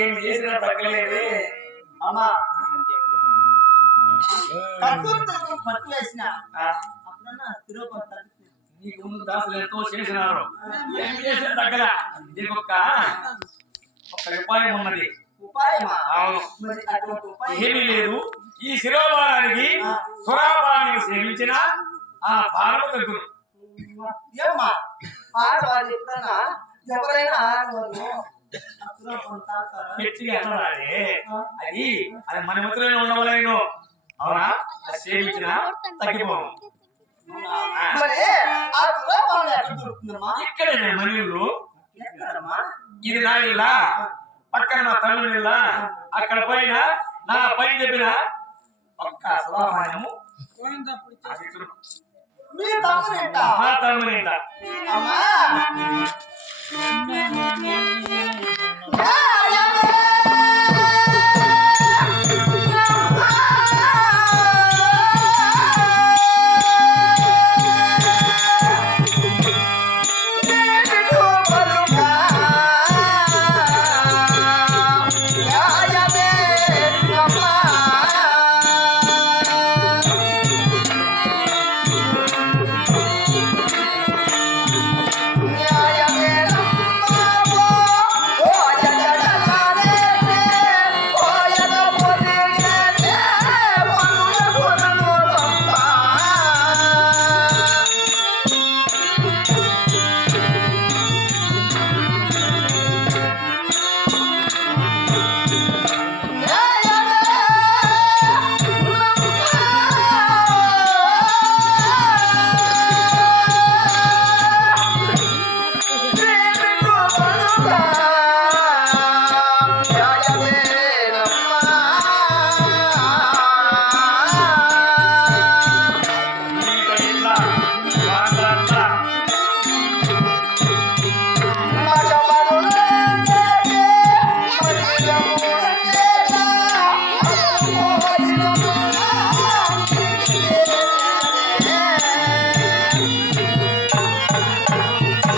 ఏం చేసినా తగ్గలేదే అమ్మా. పట్టు వేసిన నీకు ముందు దాసులు ఎంతో చేసినారు, ఏం చేసినా తగ్గల. దీనికి ఒక్క ఉపాయం ఉన్నది. ఏమీ లేదు. ఈ శిరోభారానికి సురాభారాన్ని సేవించిన ఆ భారము తగ్గును. ఎవరైనా అది అది మన మిత్రులైన ఉండవలేను. అవునా? సేవించిన తగ్గిపోను. ఇక్కడే మనీళ్ళు. ఇది నా ఇల్లా, పక్కన నా తమ్ముని ఇల్లా. అక్కడ పైన నా పైన చెప్పిన ఒక్క సుధాపాయము మా తమ్ముని